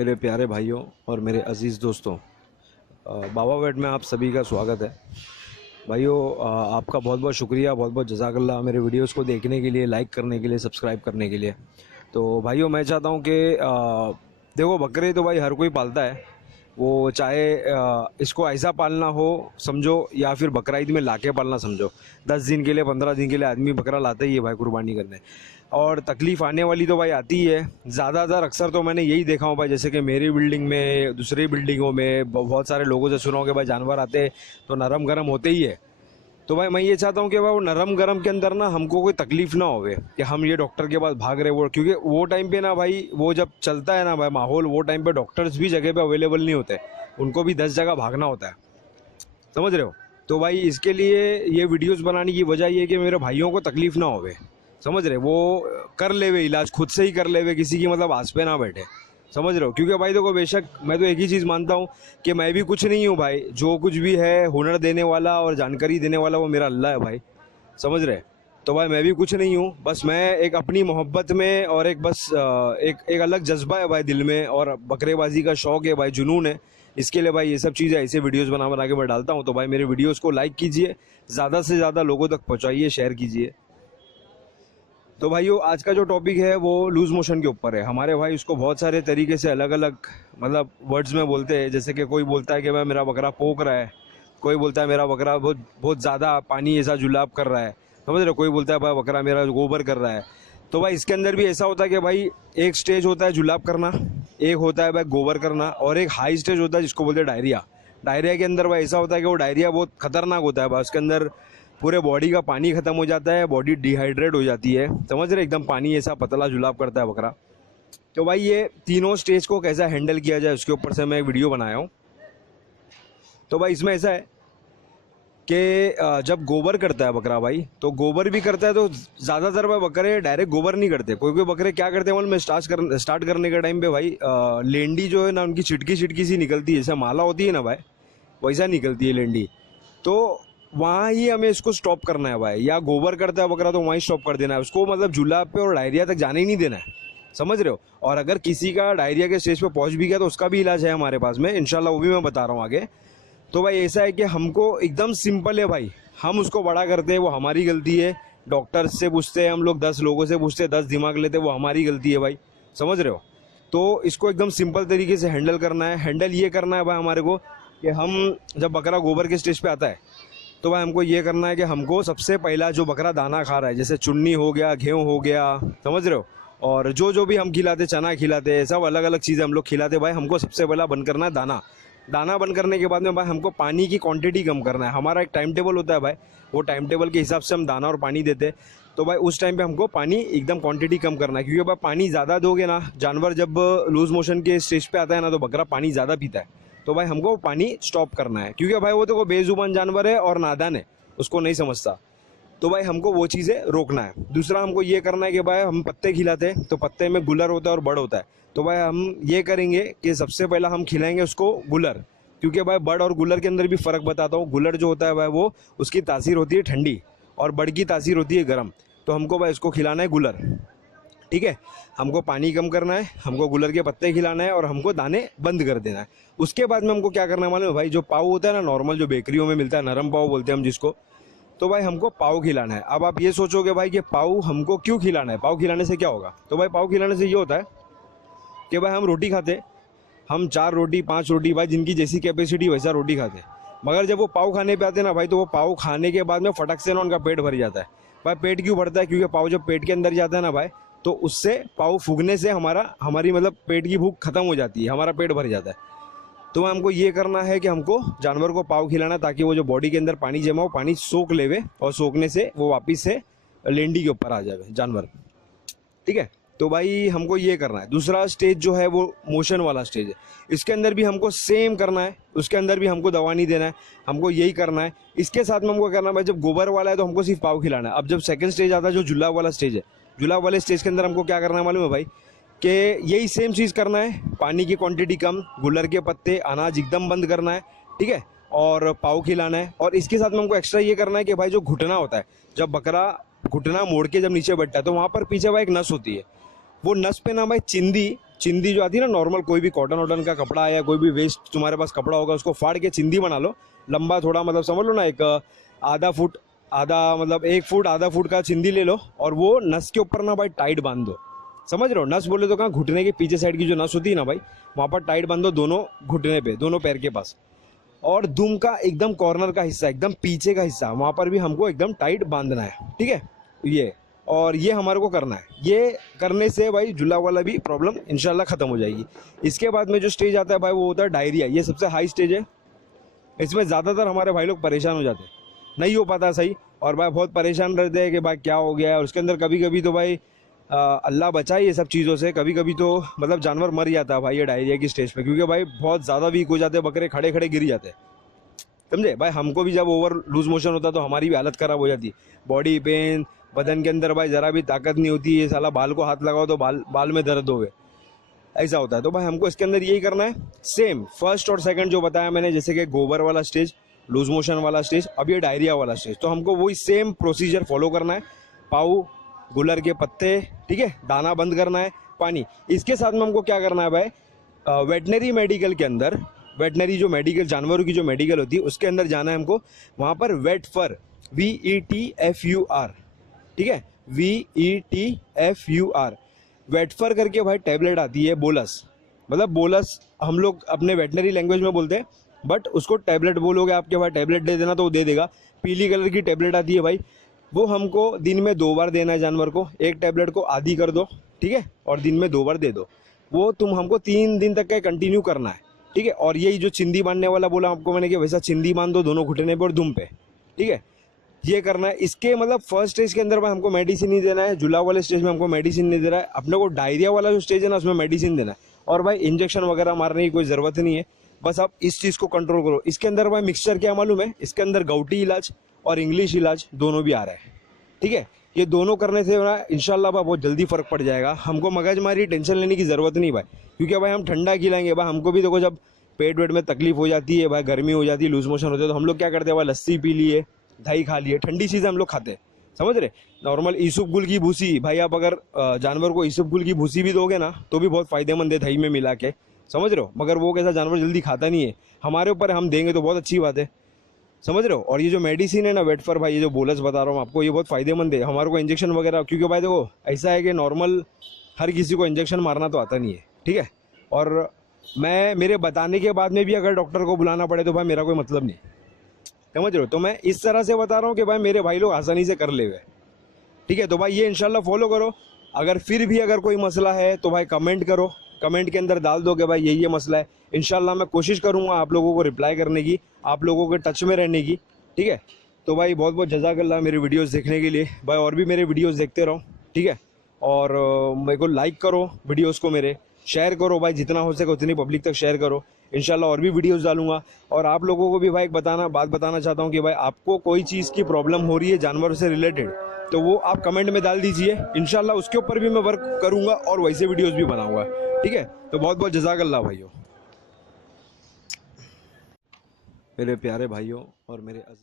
मेरे प्यारे भाइयों और मेरे अज़ीज़ दोस्तों, बाबा वेट में आप सभी का स्वागत है। भाइयों, आपका बहुत बहुत शुक्रिया, बहुत बहुत जज़ाकल्लाह मेरे वीडियोस को देखने के लिए, लाइक करने के लिए, सब्सक्राइब करने के लिए। तो भाइयों, मैं चाहता हूँ कि देखो, बकरे तो भाई हर कोई पालता है। वो चाहे इसको ऐसा पालना हो समझो, या फिर बकरा ईद में लाके पालना समझो। 10 दिन के लिए, 15 दिन के लिए आदमी बकरा लाता ही है भाई कुर्बानी करने। और तकलीफ़ आने वाली तो भाई आती ही है। ज़्यादातर अक्सर तो मैंने यही देखा हूँ भाई, जैसे कि मेरी बिल्डिंग में, दूसरी बिल्डिंगों में बहुत सारे लोगों से सुना हो कि भाई जानवर आते तो नरम गरम होते ही है। तो भाई मैं ये चाहता हूँ कि भाई वो नरम गरम के अंदर ना हमको कोई तकलीफ ना होवे कि हम ये डॉक्टर के पास भाग रहे वो, क्योंकि वो टाइम पे ना भाई, वो जब चलता है ना भाई माहौल, वो टाइम पे डॉक्टर्स भी जगह पे अवेलेबल नहीं होते, उनको भी 10 जगह भागना होता है। समझ रहे हो? तो भाई इसके लिए ये वीडियोस बनाने की वजह ये है कि मेरे भाइयों को तकलीफ ना होवे। समझ रहे? वो कर लेवे इलाज, खुद से ही कर लेवे, किसी की मतलब आस पे ना बैठे। समझ रहे हो? क्योंकि भाई देखो, बेशक मैं तो एक ही चीज़ मानता हूँ कि मैं भी कुछ नहीं हूँ भाई। जो कुछ भी है हुनर देने वाला और जानकारी देने वाला वो मेरा अल्लाह है भाई। समझ रहे? तो भाई मैं भी कुछ नहीं हूँ, बस मैं एक अपनी मोहब्बत में और एक बस एक अलग जज्बा है भाई दिल में, और बकरेबाजी का शौक़ है भाई, जुनून है। इसके लिए भाई ये सब चीज़ें, ऐसे वीडियोस बना बना के मैं डालता हूँ। तो भाई मेरे वीडियोस को लाइक कीजिए, ज़्यादा से ज़्यादा लोगों तक पहुँचाइए, शेयर कीजिए। तो भाइयों, आज का जो टॉपिक है वो लूज़ मोशन के ऊपर है। हमारे भाई उसको बहुत सारे तरीके से अलग अलग मतलब वर्ड्स में बोलते हैं। जैसे कि कोई बोलता है कि भाई मेरा बकरा पोक रहा है, कोई बोलता है मेरा बकरा बहुत बहुत ज़्यादा पानी ऐसा जुलाब कर रहा है। समझ रहे? कोई बोलता है भाई बकरा मेरा गोबर कर रहा है। तो भाई इसके अंदर भी ऐसा होता है कि भाई एक स्टेज होता है जुलाब करना, एक होता है भाई गोबर करना, और एक हाई स्टेज होता है जिसको बोलते हैं डायरिया। डायरिया के अंदर भाई ऐसा होता है कि वो डायरिया बहुत खतरनाक होता है भाई। उसके अंदर पूरे बॉडी का पानी खत्म हो जाता है, बॉडी डिहाइड्रेट हो जाती है। समझ रहे? एकदम पानी ऐसा पतला जुलाब करता है बकरा। तो भाई ये तीनों स्टेज को कैसा हैंडल किया जाए उसके ऊपर से मैं एक वीडियो बनाया हूँ। तो भाई इसमें ऐसा है कि जब गोबर करता है बकरा भाई, तो गोबर भी करता है तो ज़्यादातर भाई बकरे डायरेक्ट गोबर नहीं करते। कोई कोई बकरे क्या करते हैं मतलब, मैं स्टार्ट करने के टाइम पे भाई लेंडी जो है ना, उनकी छिटकी छिटकी सी निकलती है, जैसे माला होती है ना भाई, वैसा निकलती है लेंडी। तो वहाँ ही हमें इसको स्टॉप करना है भाई। या गोबर करता है बकरा तो वहीं स्टॉप कर देना है उसको, मतलब जुलाब पे और डायरिया तक जाने ही नहीं देना है। समझ रहे हो? और अगर किसी का डायरिया के स्टेज पे पहुंच भी गया तो उसका भी इलाज है हमारे पास में इंशाल्लाह, वो भी मैं बता रहा हूँ आगे। तो भाई ऐसा है कि हमको एकदम सिंपल है भाई, हम उसको बड़ा करते हैं, वो हमारी गलती है। डॉक्टर से पूछते हैं हम लोग, 10 लोगों से पूछते हैं, 10 दिमाग लेते हैं, वो हमारी गलती है भाई। समझ रहे हो? तो इसको एकदम सिंपल तरीके से हैंडल करना है। हैंडल ये करना है भाई हमारे को कि हम जब बकरा गोबर के स्टेज पे आता है तो भाई हमको ये करना है कि हमको सबसे पहला जो बकरा दाना खा रहा है, जैसे चुन्नी हो गया, गेहूँ हो गया, समझ रहे हो, और जो जो भी हम खिलाते, चना खिलाते, सब अलग अलग चीज़ें हम लोग खिलाते भाई, हमको सबसे पहला बंद करना है दाना। दाना बंद करने के बाद में भाई हमको पानी की क्वांटिटी कम करना है। हमारा एक टाइम टेबल होता है भाई, वो टाइम टेबल के हिसाब से हम दाना और पानी देते हैं। तो भाई उस टाइम पे हमको पानी एकदम क्वांटिटी कम करना है, क्योंकि भाई पानी ज़्यादा दोगे ना, जानवर जब लूज मोशन के स्टेज पे आता है ना तो बकरा पानी ज़्यादा पीता है। तो भाई हमको पानी स्टॉप करना है, क्योंकि भाई वो तो बेजुबान जानवर है और नादान है, उसको नहीं समझता। तो भाई हमको वो चीज़ें रोकना है। दूसरा हमको ये करना है कि भाई हम पत्ते खिलाते हैं तो पत्ते में गुलर होता है और बड़ होता है। तो भाई हम ये करेंगे कि सबसे पहला हम खिलाएंगे उसको गुलर, क्योंकि भाई बड़ और गुलर के अंदर भी फ़र्क बताता हूँ। गुलर जो होता है भाई वो, उसकी तासीर होती है ठंडी और बड़ की तासीर होती है गर्म। तो हमको भाई इसको खिलाना है गुलर, ठीक है। हमको पानी कम करना है, हमको गुलर के पत्ते खिलाना है और हमको दाने बंद कर देना है। उसके बाद में हमको क्या करना है मालूम है भाई? जो पाव होता है ना नॉर्मल, जो बेकरियों में मिलता है, नरम पाव बोलते हैं हम जिसको, तो भाई हमको पाव खिलाना है। अब आप ये सोचोगे भाई कि पाव हमको क्यों खिलाना है, पाव खिलाने से क्या होगा? तो भाई पाव खिलाने से ये होता है कि भाई हम रोटी खाते, हम 4 रोटी 5 रोटी भाई, जिनकी जैसी कैपेसिटी वैसा रोटी खाते, मगर जब वो पाव खाने पे आते ना भाई, तो वो पाव खाने के बाद में फटक से ना उनका पेट भर जाता है। भाई पेट क्यों भरता है? क्योंकि पाव जब पेट के अंदर जाता है ना भाई, तो उससे पाव फूकने से हमारी मतलब पेट की भूख खत्म हो जाती है, हमारा पेट भर जाता है। तो हमको ये करना है कि हमको जानवर को पाव खिलाना, ताकि वो जो बॉडी के अंदर पानी जमा हो, पानी सोख लेवे, और सोखने से वो वापस से लेंडी के ऊपर आ जाए जानवर, ठीक है। तो भाई हमको ये करना है। दूसरा स्टेज जो है वो मोशन वाला स्टेज है, इसके अंदर भी हमको सेम करना है, उसके अंदर भी हमको दवा नहीं देना है, हमको यही करना है। इसके साथ में हमको करना है भाई, जब गोबर वाला है तो हमको सिर्फ पाव खिलाना है। अब जब सेकंड स्टेज आता है जो जुलाब वाला स्टेज है, जुलाब वाले स्टेज के अंदर हमको क्या करना है मालूम है भाई? कि यही सेम चीज़ करना है, पानी की क्वांटिटी कम, गुलर के पत्ते, अनाज एकदम बंद करना है, ठीक है, और पाव खिलाना है। और इसके साथ में हमको एक्स्ट्रा ये करना है कि भाई जो घुटना होता है, जब बकरा घुटना मोड़ के जब नीचे बैठता है तो वहाँ पर पीछे भाई एक नस होती है, वो नस पे ना भाई चिंदी चिंदी जो आती है ना नॉर्मल, कोई भी कॉटन वॉटन का कपड़ा या कोई भी वेस्ट तुम्हारे पास कपड़ा होगा उसको फाड़ के चिंदी बना लो, लंबा थोड़ा, मतलब समझ लो ना, एक आधा फुट, आधा मतलब 1 फुट आधा फुट का चिंदी ले लो और वो नस के ऊपर ना भाई टाइट बांध दो। समझ रहे हो, नस बोले तो कहाँ, घुटने के पीछे साइड की जो नस होती है ना भाई, वहाँ पर टाइट बांध दो दोनों घुटने पे, दोनों पैर के पास। और दुम का एकदम कॉर्नर का हिस्सा, एकदम पीछे का हिस्सा, वहाँ पर भी हमको एकदम टाइट बांधना है, ठीक है। ये और ये हमारे को करना है। ये करने से भाई जुला वाला भी प्रॉब्लम इंशाल्लाह ख़त्म हो जाएगी। इसके बाद में जो स्टेज आता है भाई वो होता है डायरिया। ये सबसे हाई स्टेज है। इसमें ज़्यादातर हमारे भाई लोग परेशान हो जाते हैं, नहीं हो पाता सही, और भाई बहुत परेशान रहते हैं कि भाई क्या हो गया है। और उसके अंदर कभी कभी तो भाई अल्लाह बचाए ये सब चीज़ों से, कभी कभी तो मतलब जानवर मर जाता है भाई ये डायरिया की स्टेज पे, क्योंकि भाई बहुत ज़्यादा वीक हो जाते हैं बकरे, खड़े खड़े गिर जाते हैं, समझे भाई। हमको भी जब ओवर लूज मोशन होता है तो हमारी भी हालत ख़राब हो जाती है, बॉडी पेन, बदन के अंदर भाई ज़रा भी ताकत नहीं होती है, साला बाल को हाथ लगाओ तो बाल में दर्द हो गए, ऐसा होता है। तो भाई हमको इसके अंदर यही करना है, सेम फर्स्ट और सेकंड जो बताया मैंने, जैसे कि गोबर वाला स्टेज, लूज मोशन वाला स्टेज, अब ये डायरिया वाला स्टेज, तो हमको वही सेम प्रोसीजर फॉलो करना है। पाऊ, गुलर के पत्ते, ठीक है, दाना बंद करना है, पानी। इसके साथ में हमको क्या करना है भाई, वेटनरी मेडिकल के अंदर, वेटनरी जो मेडिकल, जानवरों की जो मेडिकल होती है उसके अंदर जाना है हमको। वहाँ पर वेटफर, VETFUR, ठीक है, VETFUR, वेटफर करके भाई टैबलेट आती है, बोलस, मतलब बोलस हम लोग अपने वेटनरी लैंग्वेज में बोलते हैं, बट उसको टैबलेट बोलोगे आपके भाई, टैबलेट दे देना तो वो दे देगा। पीली कलर की टैबलेट आती है भाई, वो हमको दिन में 2 बार देना है जानवर को। एक टैबलेट को आधी कर दो, ठीक है, और दिन में 2 बार दे दो। वो तुम हमको 3 दिन तक का कंटिन्यू करना है, ठीक है। और यही जो चिंदी बांधने वाला बोला आपको मैंने कि वैसा चिंदी बांध दो दोनों घुटने पे और दुम पे, ठीक है, ये करना है। इसके मतलब फर्स्ट स्टेज के अंदर भाई हमको मेडिसिन नहीं देना है, जुला वाले स्टेज में हमको मेडिसिन नहीं देना है, अपने को डायरिया वाला जो स्टेज है ना उसमें मेडिसिन देना है। और भाई इंजेक्शन वगैरह मारने की कोई ज़रूरत नहीं है, बस आप इस चीज़ को कंट्रोल करो। इसके अंदर भाई मिक्सचर क्या मालूम है, इसके अंदर गाउटी इलाज और इंग्लिश इलाज दोनों भी आ रहा है, ठीक है। ये दोनों करने से ना इंशाल्लाह भाई बहुत जल्दी फ़र्क पड़ जाएगा। हमको मगजमारी टेंशन लेने की ज़रूरत नहीं भाई, क्योंकि भाई हम ठंडा खिलाएंगे भाई। हमको भी देखो जब पेट वेट में तकलीफ हो जाती है भाई, गर्मी हो जाती है, लूज मोशन होते हैं, तो हम लोग क्या करते हैं भाई, लस्सी पी लिए, दही खा लिए, ठंडी चीज़ें हम लोग खाते हैं, समझ रहे। नॉर्मल ईसुप गुल की भूसी भाई, आप अगर जानवर को ईसुप गुल की भूसी भी दोगे ना तो भी बहुत फ़ायदेमंद है दही में मिला के, समझ रहे हो। मगर वो कैसा जानवर जल्दी खाता नहीं है, हमारे ऊपर हम देंगे तो बहुत अच्छी बात है, समझ रहे हो। और ये जो मेडिसिन है ना वेटफर भाई, ये जो बोलस बता रहा हूँ आपको, ये बहुत फ़ायदेमंद है हमारे को। इंजेक्शन वगैरह, क्योंकि भाई देखो ऐसा है कि नॉर्मल हर किसी को इंजेक्शन मारना तो आता नहीं है, ठीक है। और मैं मेरे बताने के बाद में भी अगर डॉक्टर को बुलाना पड़े तो भाई मेरा कोई मतलब नहीं, समझ रहे हो। तो मैं इस तरह से बता रहा हूँ कि भाई मेरे भाई लोग आसानी से कर ले हुए, ठीक है। तो भाई ये इंशाल्लाह फॉलो करो। अगर फिर भी अगर कोई मसला है तो भाई कमेंट करो, कमेंट के अंदर डाल दो कि भाई ये मसला है। इंशाल्लाह मैं कोशिश करूँगा आप लोगों को रिप्लाई करने की, आप लोगों के टच में रहने की, ठीक है। तो भाई बहुत बहुत जज़ाकल्लाह मेरे वीडियोस देखने के लिए भाई, और भी मेरे वीडियोस देखते रहो, ठीक है। और मेरे को लाइक करो वीडियोस को, मेरे शेयर करो भाई, जितना हो सके उतनी पब्लिक तक शेयर करो। इंशाल्लाह और भी वीडियोस डालूंगा। और आप लोगों को भी भाई एक बात बताना चाहता हूँ कि भाई आपको कोई चीज़ की प्रॉब्लम हो रही है जानवर से रिलेटेड, तो वो आप कमेंट में डाल दीजिए, इंशाल्लाह उसके ऊपर भी मैं वर्क करूँगा और वैसे वीडियोज़ भी बनाऊँगा, ठीक है। तो बहुत बहुत जज़ाकल्लाह भाइयों, मेरे प्यारे भाइयों और मेरे अजीज।